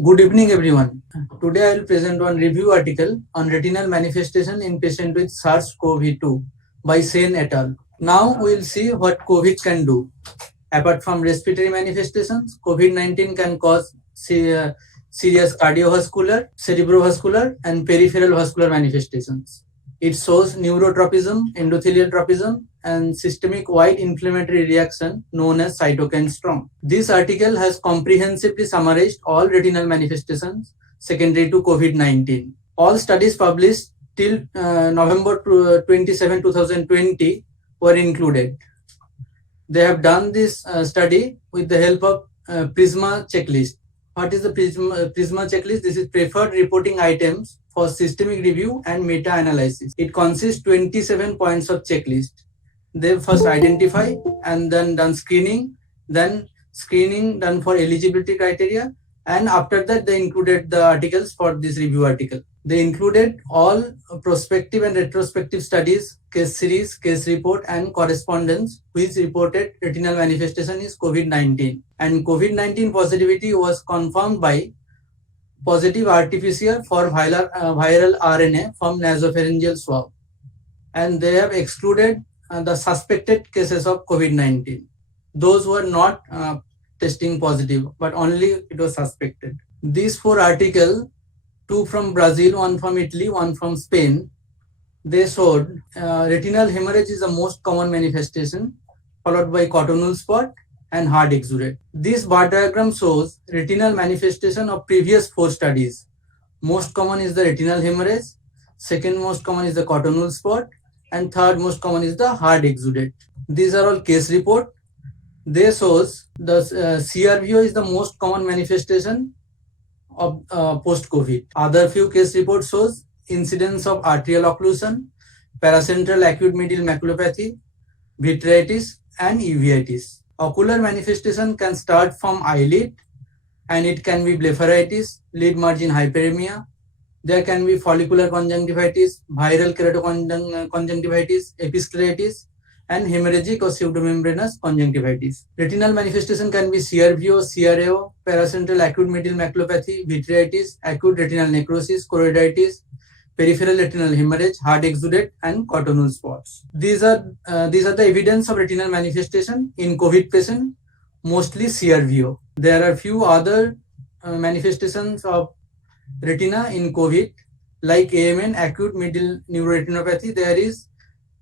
Good evening, everyone. Today I will present one review article on retinal manifestation in patient with SARS-CoV-2 by Sen et al. Now we will see what COVID can do. Apart from respiratory manifestations, COVID-19 can cause serious cardiovascular, cerebrovascular, and peripheral vascular manifestations. It shows neurotropism, endothelial tropism, and systemic wide inflammatory reaction known as cytokine storm. This article has comprehensively summarized all retinal manifestations secondary to COVID-19. All studies published till November 27, 2020 were included. They have done this study with the help of PRISMA checklist. What is the PRISMA checklist? This is preferred reporting items for systemic review and meta-analysis. It consists 27 points of checklist. They first identify and then done screening, then screening done for eligibility criteria, and after that they included the articles for this review article. They included all prospective and retrospective studies, case series, case report, and correspondence which reported retinal manifestation is COVID-19. And COVID-19 positivity was confirmed by positive RT-PCR for viral RNA from nasopharyngeal swab. And they have excluded the suspected cases of COVID-19. Those were not testing positive, but only it was suspected. These four articles, two from Brazil, one from Italy, one from Spain, they showed retinal hemorrhage is the most common manifestation, followed by Cottonwool spot and hard exudate. This bar diagram shows retinal manifestation of previous four studies. Most common is the retinal hemorrhage, second most common is the Cottonwool spot, and third most common is the hard exudate. These are all case report. They shows the CRVO is the most common manifestation of post-COVID. Other few case reports shows incidence of arterial occlusion, paracentral acute medial maculopathy, vitritis, and uveitis. Ocular manifestation can start from eyelid, and it can be blepharitis, lid margin hyperemia. There can be follicular conjunctivitis, viral keratoconjunctivitis, episcleritis, and hemorrhagic or pseudomembranous conjunctivitis. Retinal manifestation can be CRVO, CRAO, paracentral acute medial maculopathy, vitritis, acute retinal necrosis, choroiditis, peripheral retinal hemorrhage, hard exudate, and Cottonwool spots. These are the evidence of retinal manifestation in COVID patient, mostly CRVO. There are few other manifestations of retina in COVID, like AMN, acute medial neuroretinopathy. There is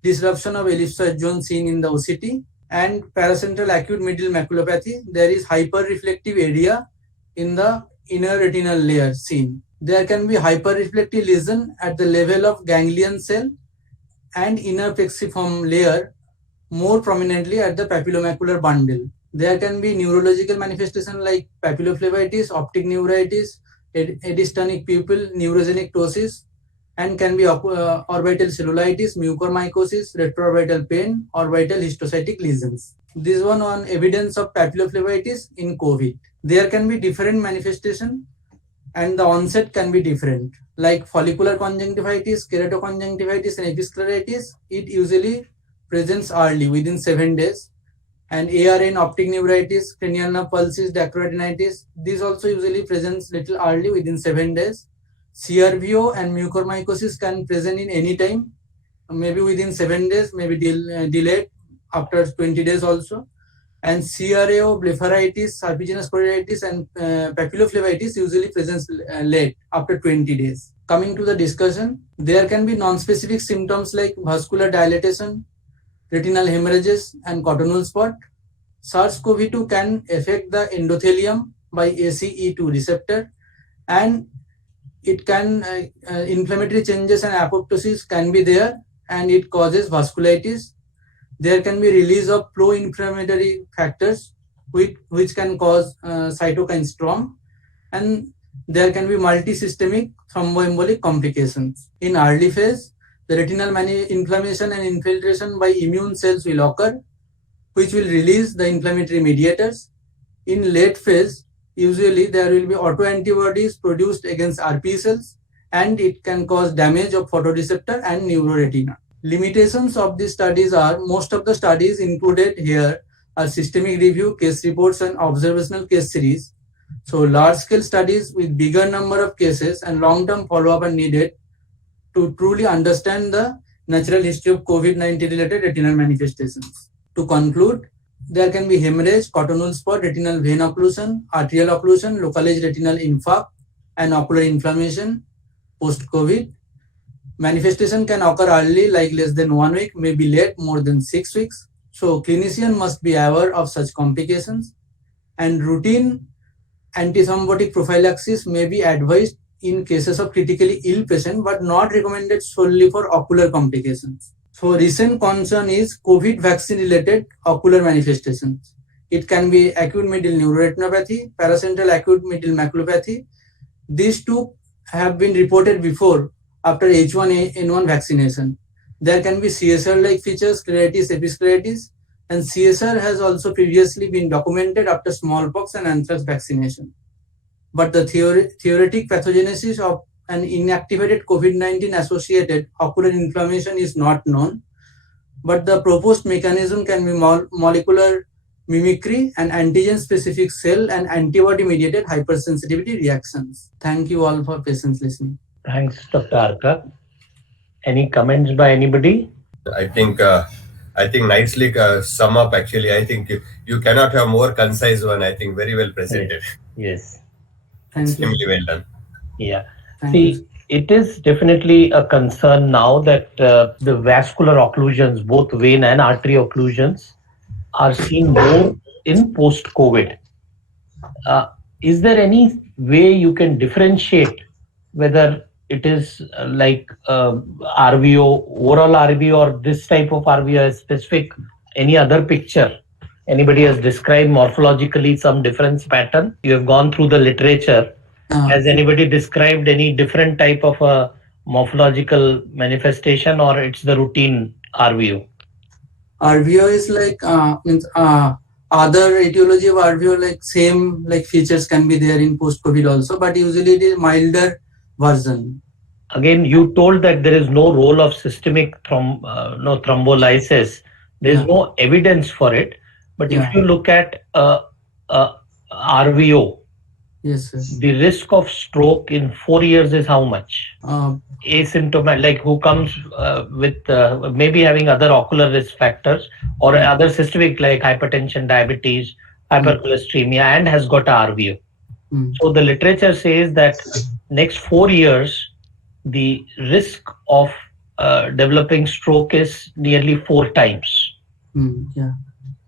disruption of ellipsoid zone seen in the OCT, and paracentral acute medial maculopathy. There is hyperreflective area in the inner retinal layer seen. There can be hyperreflective lesion at the level of ganglion cell and inner plexiform layer, more prominently at the papillomacular bundle. There can be neurological manifestation like papillophlebitis, optic neuritis, edystonic pupil, neurogenic ptosis, and can be orbital cellulitis, mucormycosis, retroorbital pain, orbital histiocytic lesions. This one on evidence of papillophlebitis in COVID. There can be different manifestation and the onset can be different. Like follicular conjunctivitis, keratoconjunctivitis, and episcleritis, it usually presents early within 7 days. And ARN, optic neuritis, cranial nerve pulses, dactyloretinitis, these also usually presents little early within 7 days. CRVO and mucormycosis can present in any time, maybe within 7 days, maybe delayed after 20 days also. And CRAO, blepharitis, serpiginous choroiditis, and papillophlebitis usually presents late after 20 days. Coming to the discussion, there can be non-specific symptoms like vascular dilatation, retinal hemorrhages, and Cottonwool spot. SARS-CoV-2 can affect the endothelium by ACE2 receptor, and it can inflammatory changes and apoptosis can be there, and it causes vasculitis. There can be release of pro-inflammatory factors which can cause cytokine storm, and there can be multisystemic thromboembolic complications. In early phase, the retinal inflammation and infiltration by immune cells will occur, which will release the inflammatory mediators. In late phase, usually there will be autoantibodies produced against RPE cells, and it can cause damage of photoreceptor and neuroretina. Limitations of these studies are, most of the studies included here are systemic review, case reports, and observational case series. So large-scale studies with bigger number of cases and long-term follow-up are needed to truly understand the natural history of COVID-19 related retinal manifestations. To conclude, there can be hemorrhage, Cottonwool spot, retinal vein occlusion, arterial occlusion, localized retinal infarct, and ocular inflammation post-COVID. Manifestation can occur early, like less than 1 week, maybe late, more than 6 weeks. So clinician must be aware of such complications, and routine antithrombotic prophylaxis may be advised in cases of critically ill patient, but not recommended solely for ocular complications. So recent concern is COVID vaccine related ocular manifestations. It can be acute middle neuroretinopathy, paracentral acute middle maculopathy. These two have been reported before after H1N1 vaccination. There can be CSR-like features, scleritis, episcleritis, and CSR has also previously been documented after smallpox and anthrax vaccination. But the theoretic pathogenesis of an inactivated COVID-19 associated ocular inflammation is not known, but the proposed mechanism can be molecular mimicry and antigen-specific cell and antibody-mediated hypersensitivity reactions. Thank you all for patience listening. Thanks, Dr. Arka. Any comments by anybody? I think nicely sum up. Actually, I think you cannot have more concise one. I think very well presented. Yes. Extremely well done. Yeah. See, it is definitely a concern now that the vascular occlusions, both vein and artery occlusions, are seen more in post-COVID. Is there any way you can differentiate whether it is like RVO, overall RVO, or this type of RVO is specific, any other picture? Anybody has described morphologically some difference pattern? You have gone through the literature. Has anybody described any different type of a morphological manifestation, or it's the routine RVO? RVO is like other etiology of RVO, like same like features can be there in post-COVID also, but usually it is milder version. Again, you told that there is no role of systemic thrombolysis. There is no evidence for it. But if you look at RVO, yes, sir. The risk of stroke in 4 years is how much? Asymptomatic, like who comes with maybe having other ocular risk factors or other systemic like hypertension, diabetes, hypercholesteremia, and has got a RVO. So the literature says that next 4 years, the risk of developing stroke is nearly 4 times.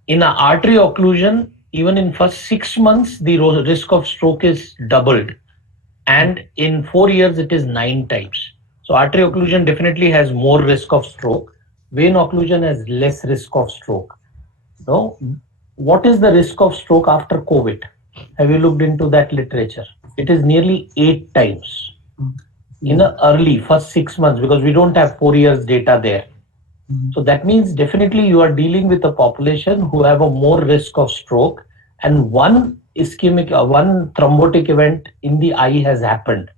In an artery occlusion, even in first 6 months, the risk of stroke is doubled. And in 4 years, it is 9 times. So artery occlusion definitely has more risk of stroke. Vein occlusion has less risk of stroke. So what is the risk of stroke after COVID? Have you looked into that literature? It is nearly 8 times in the early first 6 months, because we don't have 4 years data there. So that means definitely you are dealing with a population who have a more risk of stroke, and one thrombotic event in the eye has happened.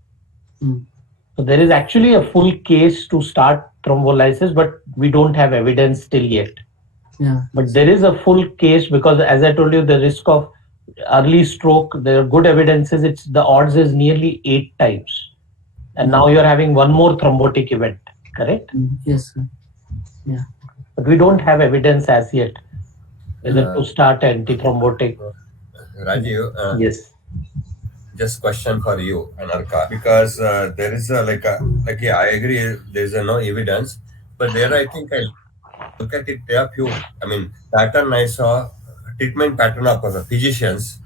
So there is actually a full case to start thrombolysis, but we don't have evidence till yet. But there is a full case, because as I told you, the risk of early stroke, there are good evidences, the odds is nearly 8 times. And now you're having one more thrombotic event, correct? Yes, sir. But we don't have evidence as yet whether to start antithrombotic. Rajiv, yes. Just question for you, Anarka, because there is I agree, there is no evidence, but there I think I look at it, there are few, pattern I saw, treatment pattern of physicians,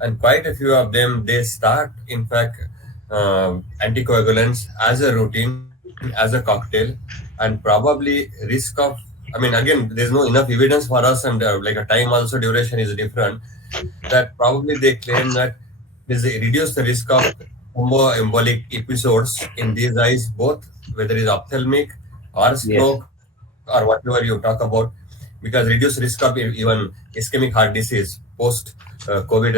and quite a few of them, they start, in fact, anticoagulants as a routine, as a cocktail, and probably risk of, again, there's no enough evidence for us, and like a time also duration is different, that probably they claim that this reduce the risk of thromboembolic episodes in these eyes, both whether it's ophthalmic or stroke or whatever you talk about, because reduce risk of even ischemic heart disease post COVID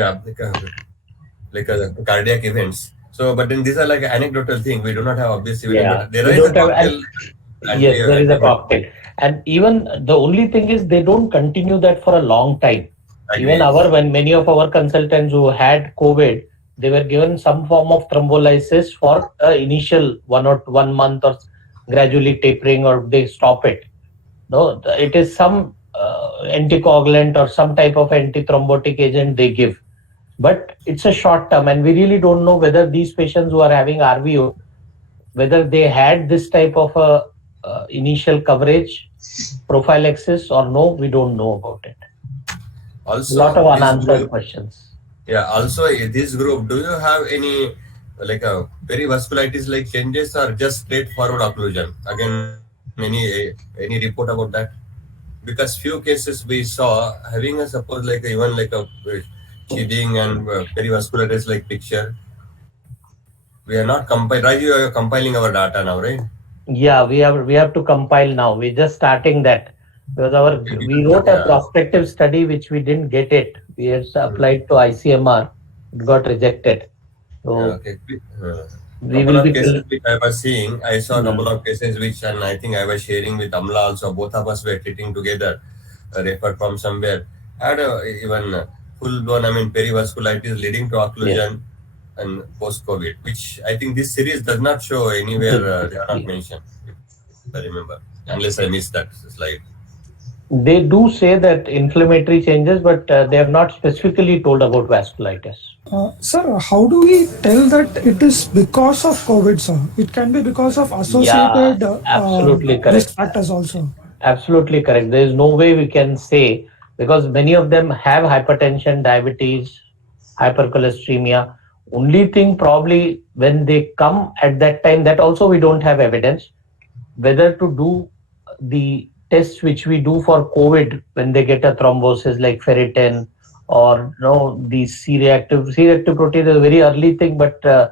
cardiac events. So, but then these are like an anecdotal thing. We do not have obvious evidence. But there is a cocktail. Yes, there is a cocktail. And even the only thing is they don't continue that for a long time. Even when many of our consultants who had COVID, they were given some form of thrombolysis for initial 1 month or gradually tapering, or they stop it. No, it is some anticoagulant or some type of antithrombotic agent they give. But it's a short term, and we really don't know whether these patients who are having RVO, whether they had this type of initial coverage prophylaxis or no, we don't know about it. Also, a lot of unanswered questions. Yeah. Also, in this group, do you have any like a perivasculitis like changes or just straightforward occlusion? Again, any report about that? Because few cases we saw having a suppose like even like a sheathing and perivasculitis like picture. We are not compiling. Raju, you are compiling our data now, right? Yeah, we have to compile now. We're just starting that because we wrote a prospective study which we didn't get it. We have applied to ICMR, it got rejected. So okay. We will be. Cases which I was seeing, I saw a couple of cases which, and I think I was sharing with Amla also. Both of us were treating together, referred from somewhere. Had even full-blown, perivasculitis leading to occlusion and post-COVID, which I think this series does not show anywhere. They are not mentioned, if I remember, unless I missed that slide. They do say that inflammatory changes, but they have not specifically told about vasculitis. Sir, how do we tell that it is because of COVID, sir? It can be because of associated absolutely correct. risk factors also. Absolutely correct. There is no way we can say, because many of them have hypertension, diabetes, hypercholesteremia. Only thing probably when they come at that time, that also we don't have evidence, whether to do the tests which we do for COVID when they get a thrombosis like ferritin or the C-reactive protein is a very early thing, but the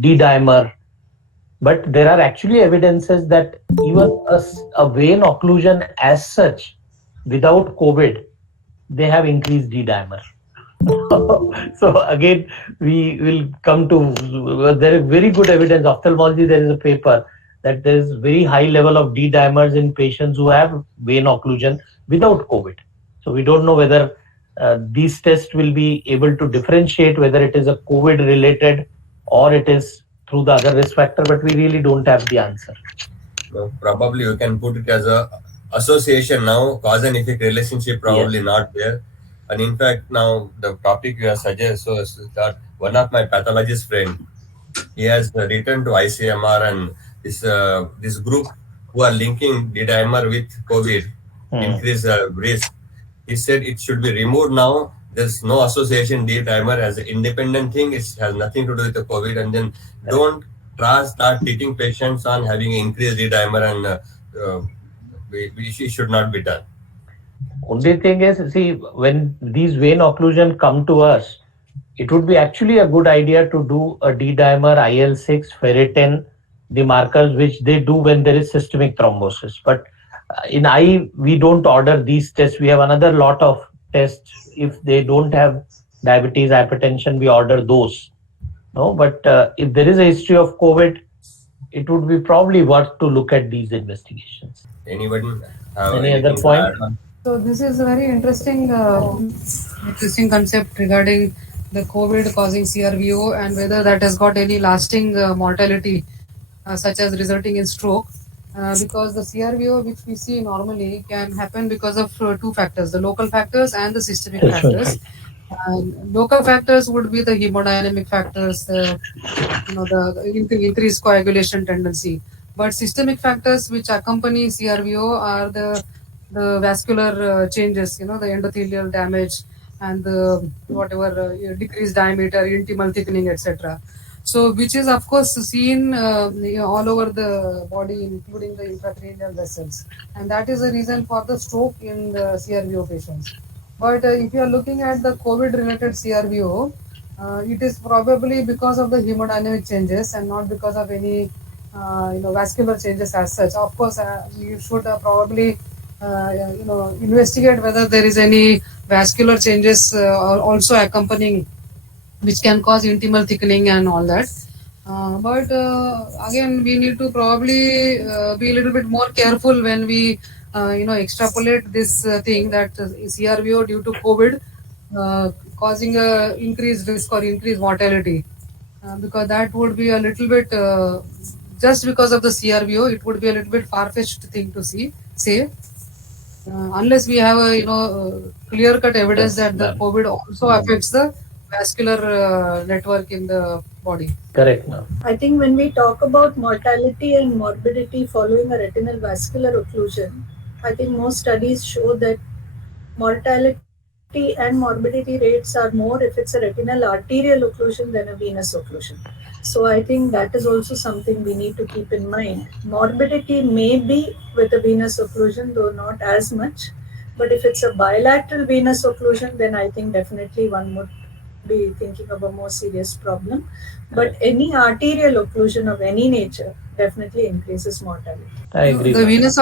D-dimer. But there are actually evidences that even a vein occlusion as such without COVID, they have increased D-dimer. So again, we will come to, there is very good evidence. Ophthalmology, there is a paper that there is very high level of D-dimers in patients who have vein occlusion without COVID. So we don't know whether these tests will be able to differentiate whether it is a COVID related or it is through the other risk factor, but we really don't have the answer. No, probably you can put it as a association now, cause and effect relationship probably not there. And in fact, now the topic you have suggested, so is that one of my pathologist friend, he has written to ICMR and this group who are linking D-dimer with COVID, increase risk. He said it should be removed now. There's no association D-dimer as an independent thing. It has nothing to do with the COVID. And then don't start treating patients on having increased D-dimer, and it should not be done. Only thing is, see, when these vein occlusion come to us, it would be actually a good idea to do a D-dimer, IL-6, ferritin, the markers which they do when there is systemic thrombosis. But in eye, we don't order these tests. We have another lot of tests. If they don't have diabetes, hypertension, we order those. No, but if there is a history of COVID, it would be probably worth to look at these investigations. Anybody have any other point? So this is a very interesting concept regarding the COVID causing CRVO and whether that has got any lasting mortality, such as resulting in stroke. Because the CRVO, which we see normally, can happen because of two factors: the local factors and the systemic factors. Local factors would be the hemodynamic factors, the increased coagulation tendency. But systemic factors which accompany CRVO are the vascular changes, the endothelial damage and the decreased diameter, intimal thickening, etc. So, which is of course seen all over the body, including the intracranial vessels, and that is the reason for the stroke in the CRVO patients. But if you are looking at the COVID-related CRVO, it is probably because of the hemodynamic changes and not because of any vascular changes as such. Of course, you should probably investigate whether there is any vascular changes also accompanying, which can cause intimal thickening and all that. But again, we need to probably be a little bit more careful when we extrapolate this thing that CRVO due to COVID causing a increased risk or increased mortality, because that would be a little bit just because of the CRVO, it would be a little bit far-fetched thing to say. Unless we have a clear-cut evidence Yes, that the ma'am. COVID also affects the vascular network in the body. Correct, ma'am. I think when we talk about mortality and morbidity following a retinal vascular occlusion, I think most studies show that mortality and morbidity rates are more if it's a retinal arterial occlusion than a venous occlusion. So I think that is also something we need to keep in mind. Morbidity may be with a venous occlusion, though not as much. But if it's a bilateral venous occlusion, then I think definitely one would be thinking of a more serious problem. But any arterial occlusion of any nature definitely increases mortality. I agree. The ma'am. venous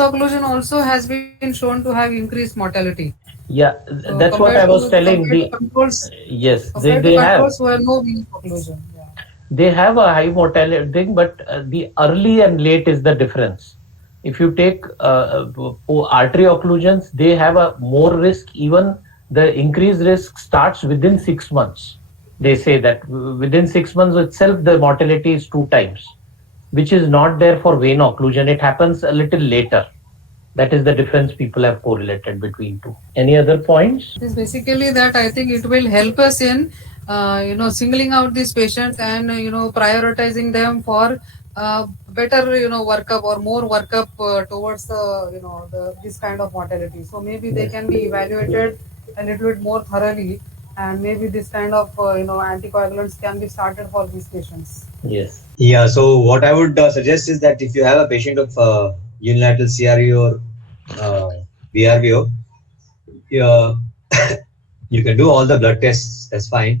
occlusion also has been shown to have increased mortality. Yeah, So that's what I was telling. compared to controls, Yes, compared they to have. controls who have no venous occlusion. Yeah. They have a high mortality thing, but the early and late is the difference. If you take artery occlusions, they have a more risk. Even the increased risk starts within 6 months. They say that within 6 months itself, the mortality is 2 times, which is not there for vein occlusion. It happens a little later. That is the difference people have correlated between two. Any other points? It is basically that I think it will help us in singling out these patients and prioritizing them for better workup or more workup towards this kind of mortality. So maybe they can be evaluated a little bit more thoroughly, and maybe this kind of anticoagulants can be started for these patients. Yes. Yeah, so what I would suggest is that if you have a patient of unilateral CRVO or VRVO, you can do all the blood tests, that's fine.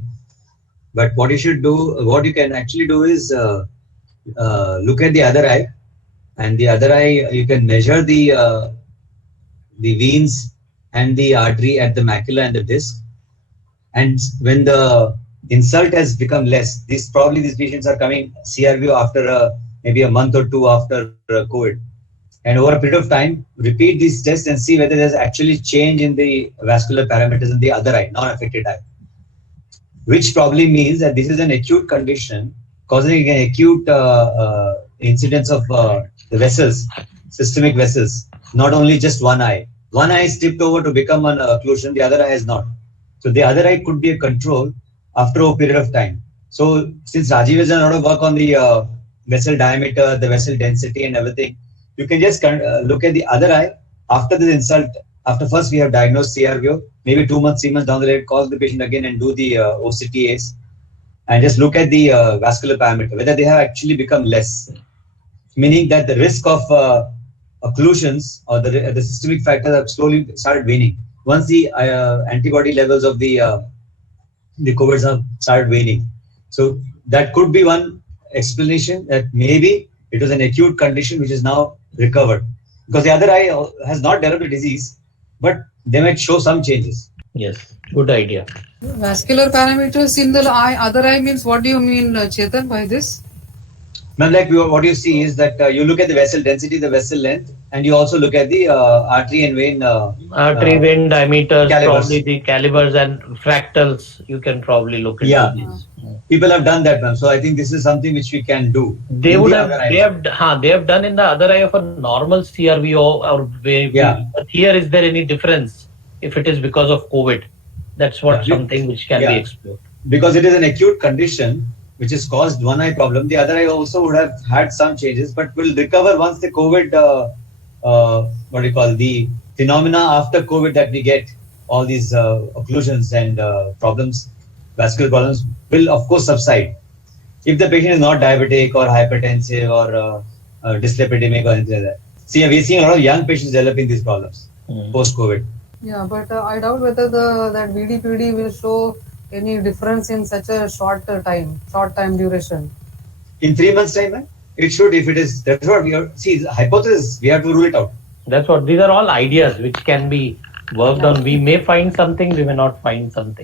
But what you can actually do is look at the other eye, and the other eye you can measure the veins and the artery at the macula and the disc. And when the insult has become less, these patients are coming CRVO after maybe a month or two after COVID. And over a period of time, repeat these tests and see whether there's actually change in the vascular parameters in the other eye, non-affected eye. Which probably means that this is an acute condition causing an acute incidence of the vessels, systemic vessels, not only just one eye. One eye is tipped over to become an occlusion, the other eye is not. So the other eye could be a control after a period of time. So since Rajiv has done a lot of work on the vessel diameter, the vessel density and everything, you can just look at the other eye after the insult. After first we have diagnosed CRVO, maybe 2 months, 3 months down the line, call the patient again and do the OCTAs and just look at the vascular parameter, whether they have actually become less. Meaning that the risk of occlusions or the systemic factors have slowly started waning. Once the antibody levels of the COVIDs have started waning. So that could be one explanation, that maybe it was an acute condition which is now recovered. Because the other eye has not developed a disease, but they might show some changes. Yes, good idea. Vascular parameters in the other eye means, what do you mean, Chetan, by this? Now, like what you see is that you look at the vessel density, the vessel length, and you also look at the artery and vein. Artery vein diameters, calibers. probably the calibers and fractals, you can probably look at these. People have done that, ma'am. So I think this is something which we can do. They have done in the other eye of a normal CRVO or but here is there any difference if it is because of COVID? That's what something which can be explored. Because it is an acute condition which has caused one eye problem. The other eye also would have had some changes, but will recover once the COVID, the phenomena after COVID that we get, all these occlusions and problems, vascular problems will of course subside. If the patient is not diabetic or hypertensive or dyslipidemic or anything like that. See, we're seeing a lot of young patients developing these problems post-COVID. Yeah, but I doubt whether that VDPD will show any difference in such a short time duration. In 3 months' time, it should. If it is, that's what we are. See, hypothesis. We have to rule it out. That's what. These are all ideas which can be worked on. We may find something, we may not find something.